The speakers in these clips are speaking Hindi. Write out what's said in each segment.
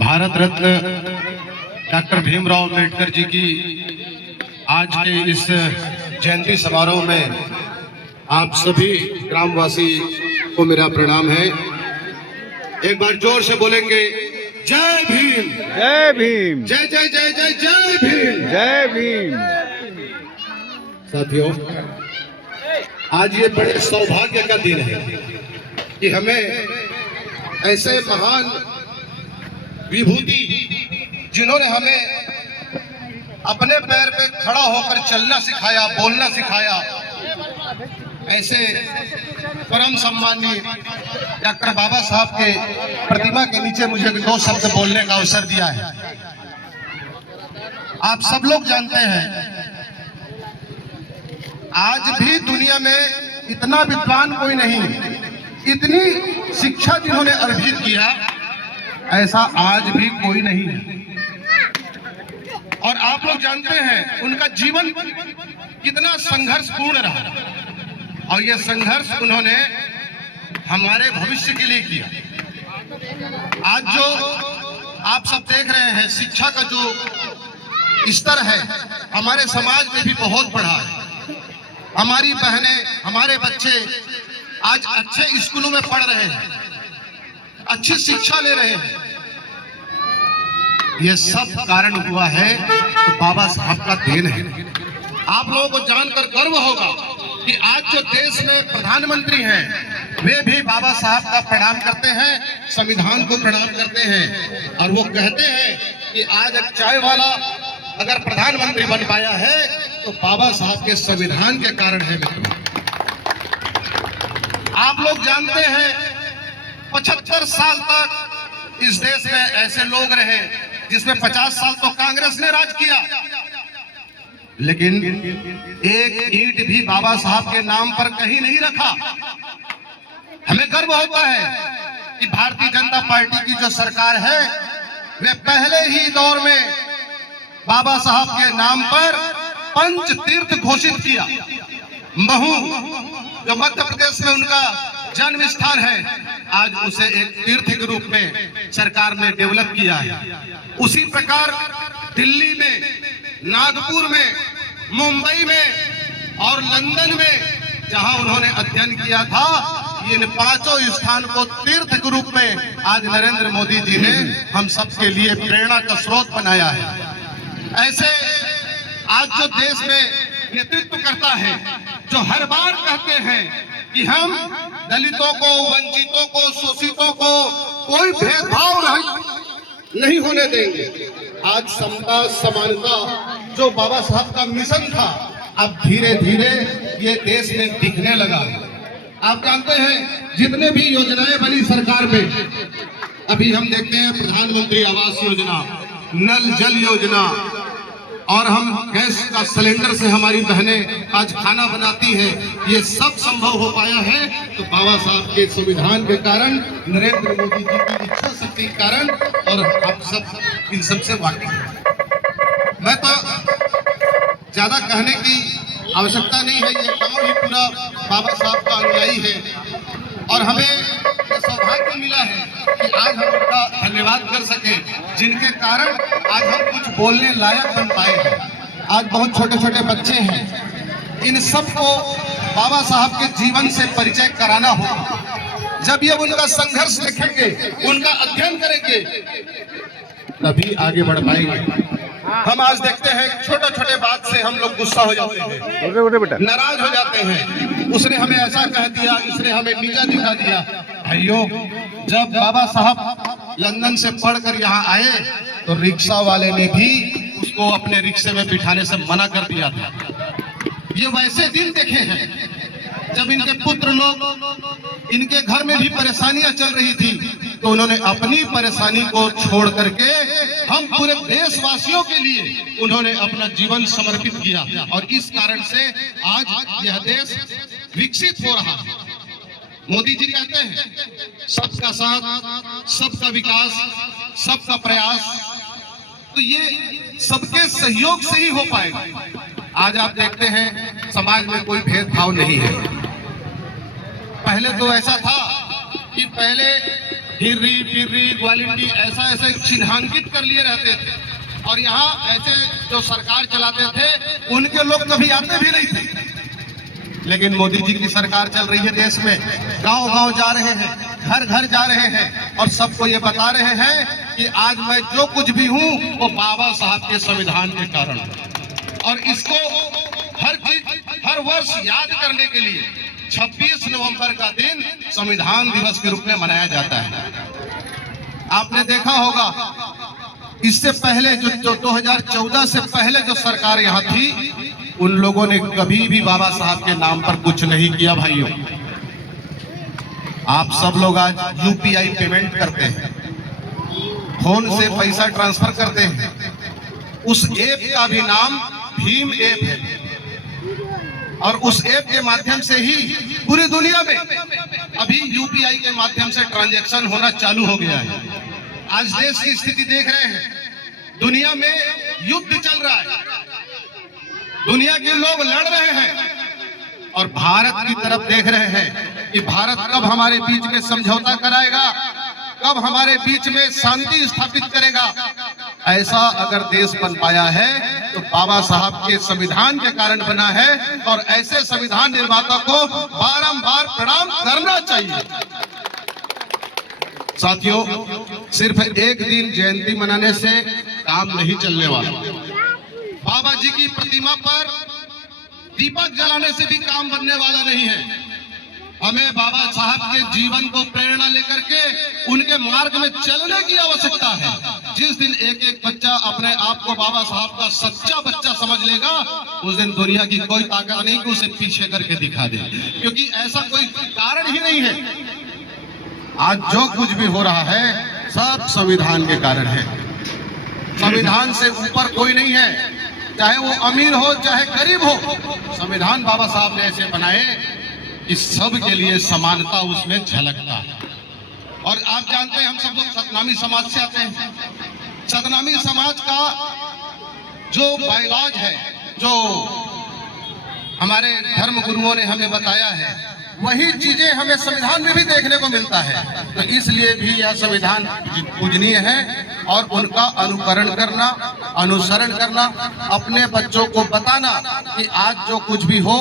भारत रत्न डॉक्टर भीमराव अंबेडकर जी की आज के इस जयंती समारोह में आप सभी ग्रामवासी को मेरा प्रणाम है। एक बार जोर से बोलेंगे, जय भीम, जय भीम, जय जय जय जय जय भीम, जय भीम। साथियों, आज ये बड़े सौभाग्य का दिन है कि हमें ऐसे महान विभूति जिन्होंने हमें अपने पैर पे खड़ा होकर चलना सिखाया, बोलना सिखाया, ऐसे परम सम्मानीय डॉक्टर बाबा साहब के प्रतिमा के नीचे मुझे 2 शब्द बोलने का अवसर दिया है। आप सब लोग जानते हैं, आज भी दुनिया में इतना विद्वान कोई नहीं, इतनी शिक्षा जिन्होंने अर्जित किया ऐसा आज भी कोई नहीं है। और आप लोग जानते हैं उनका जीवन कितना संघर्षपूर्ण रहा, और यह संघर्ष उन्होंने हमारे भविष्य के लिए किया। आज जो आप सब देख रहे हैं, शिक्षा का जो स्तर है हमारे समाज में भी बहुत बढ़ा है। हमारी बहनें, हमारे बच्चे आज अच्छे स्कूलों में पढ़ रहे हैं, अच्छी शिक्षा ले रहे हैं। यह सब कारण हुआ है तो बाबा साहब का देन है। आप लोगों को जानकर गर्व होगा कि आज जो देश में प्रधानमंत्री हैं वे भी बाबा साहब का प्रणाम करते हैं, संविधान को प्रणाम करते हैं, और वो कहते हैं कि आज एक चाय वाला अगर प्रधानमंत्री बन पाया है तो बाबा साहब के संविधान के कारण है। आप लोग जानते हैं 75 साल तक इस देश में ऐसे लोग रहे जिसमें 50 साल तो कांग्रेस ने राज किया, लेकिन एक ईंट भी बाबा साहब के नाम पर कहीं नहीं रखा। हमें गर्व होता है कि भारतीय जनता पार्टी की जो सरकार है वे पहले ही दौर में बाबा साहब के नाम पर पंच तीर्थ घोषित किया। महू जो मध्य प्रदेश में उनका जन्म स्थान है, आज उसे एक तीर्थ के रूप में सरकार ने डेवलप किया है। उसी प्रकार दिल्ली में, नागपुर में, मुंबई में और लंदन में जहां उन्होंने अध्ययन किया था, इन 5 स्थान को तीर्थ के रूप में आज नरेंद्र मोदी जी ने हम सबके लिए प्रेरणा का स्रोत बनाया है। ऐसे आज जो देश में नेतृत्व करता है, जो हर बार कहते हैं कि हम दलितों को, वंचितों को, शोषितों को कोई भेदभाव नहीं होने देंगे। आज समता समानता जो बाबा साहब का मिशन था, अब धीरे धीरे ये देश में दिखने लगा। आप जानते हैं जितने भी योजनाएं बनी सरकार में, अभी हम देखते हैं प्रधानमंत्री आवास योजना, नल जल योजना, और हम गैस का सिलेंडर से हमारी बहनें आज खाना बनाती हैं। ये सब संभव हो पाया है तो बाबा साहब के संविधान के कारण, नरेंद्र मोदी जी की इच्छा शक्ति के कारण, और आप सब इन सबसे वाकिफ हैं। मैं तो ज्यादा कहने की आवश्यकता नहीं है, ये गांव ही पूरा बाबा साहब का अनुयायी है, और हमें सौभाग्य मिला है कि आज हम उनका धन्यवाद कर सके, जिनके कारण आज हम कुछ बोलने लायक बन पाए हैं। आज बहुत छोटे छोटे बच्चे हैं, इन सबको बाबा साहब के जीवन से परिचय कराना होगा। जब ये उनका संघर्ष देखेंगे, उनका अध्ययन करेंगे, तभी आगे बढ़ पाएंगे। हम आज देखते हैं छोटे छोटे बात से हम लोग गुस्सा हो जाते हैं, नाराज हो जाते हैं। उसने हमें ऐसा कह दिया, इसने हमें नीचा दिखा दिया। भाइयों, जब बाबा साहब लंदन से पढ़कर यहाँ आए तो रिक्शा वाले ने भी उसको अपने रिक्शे में बिठाने से मना कर दिया था। ये वैसे दिन देखे हैं जब इनके पुत्र लोग, इनके घर में भी परेशानियां चल रही थी, तो उन्होंने अपनी परेशानी को छोड़ करके हम पूरे देशवासियों के लिए उन्होंने अपना जीवन समर्पित किया, और इस कारण से आज यह देश विकसित हो रहा है। मोदी जी कहते हैं सबका साथ, सबका विकास, सबका प्रयास, तो ये सबके सहयोग से ही हो पाएगा। आज आप देखते हैं समाज में कोई भेदभाव नहीं है। पहले तो ऐसा था कि पहले हिर्री पिर्री ग्वालिंडी ऐसा ऐसे चिन्हांकित कर लिए रहते थे, और यहाँ ऐसे जो सरकार चलाते थे उनके लोग कभी आते भी नहीं थे। लेकिन मोदी जी की सरकार चल रही है देश में, गांव गांव जा रहे हैं, घर घर जा रहे हैं, और सबको ये बता रहे हैं कि आज मैं जो कुछ भी हूँ वो बाबा साहब के संविधान के कारण। और इसको हर वर्ष याद करने के लिए 26 नवंबर का दिन संविधान दिवस के रूप में मनाया जाता है। आपने देखा होगा इससे पहले जो 2014 से पहले जो सरकार यहाँ थी, उन लोगों ने कभी भी बाबा साहब के नाम पर कुछ नहीं किया। भाइयों, आप सब लोग आज यूपीआई पेमेंट करते हैं, फोन से पैसा ट्रांसफर करते हैं। उस ऐप का भी नाम भीम ऐप है, और उस ऐप के माध्यम से ही पूरी दुनिया में अभी यूपीआई के माध्यम से ट्रांजैक्शन होना चालू हो गया है। आज देश की स्थिति देख रहे हैं, दुनिया में युद्ध चल रहा है, दुनिया के लोग लड़ रहे हैं, और भारत की तरफ देख रहे हैं कि भारत कब हमारे बीच में समझौता कराएगा, कब हमारे बीच में शांति स्थापित करेगा। ऐसा अगर देश बन पाया है तो बाबा साहब के संविधान के कारण बना है, और ऐसे संविधान निर्माता को बारंबार प्रणाम करना चाहिए। साथियों, सिर्फ एक दिन जयंती मनाने से काम नहीं चलने वाला। बाबा जी की प्रतिमा पर दीपक जलाने से भी काम बनने वाला नहीं है। हमें बाबा साहब के जीवन को प्रेरणा लेकर के उनके मार्ग में चलने की आवश्यकता है। जिस दिन एक एक बच्चा अपने आप को बाबा साहब का सच्चा बच्चा समझ लेगा, उस दिन दुनिया की कोई ताकत नहीं कि उसे पीछे करके दिखा दे, क्योंकि ऐसा कोई कारण ही नहीं है। आज जो कुछ भी हो रहा है सब संविधान के कारण है। संविधान से ऊपर कोई नहीं है, चाहे वो अमीर हो चाहे गरीब हो। संविधान बाबा साहब ने ऐसे बनाए कि सब के लिए समानता उसमें झलकता है। और आप जानते हैं, हम सब लोग सतनामी समाज से आते हैं। सतनामी समाज का जो बायलॉज है, जो हमारे धर्म गुरुओं ने हमें बताया है, वही चीजें हमें संविधान में भी देखने को मिलता है। तो इसलिए भी यह संविधान पूजनीय है, और उनका अनुकरण करना, अनुसरण करना, अपने बच्चों को बताना कि आज जो कुछ भी हो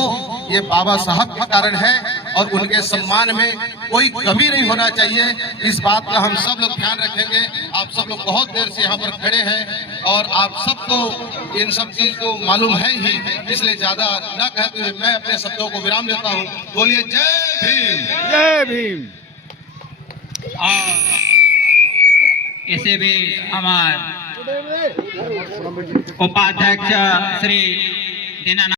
ये बाबा साहब के कारण है, और उनके सम्मान में कोई कमी नहीं होना चाहिए। इस बात का हम सब लोग ध्यान रखेंगे। आप सब लोग बहुत देर से यहाँ पर खड़े हैं, और आप सबको इन सब चीज को मालूम है ही, इसलिए ज्यादा न कहते हुए मैं अपने शब्दों को विराम देता हूँ। बोलिए जय भीम। जय भीम। और इसे भी हमारे उपाध्यक्ष श्री दीनानाथ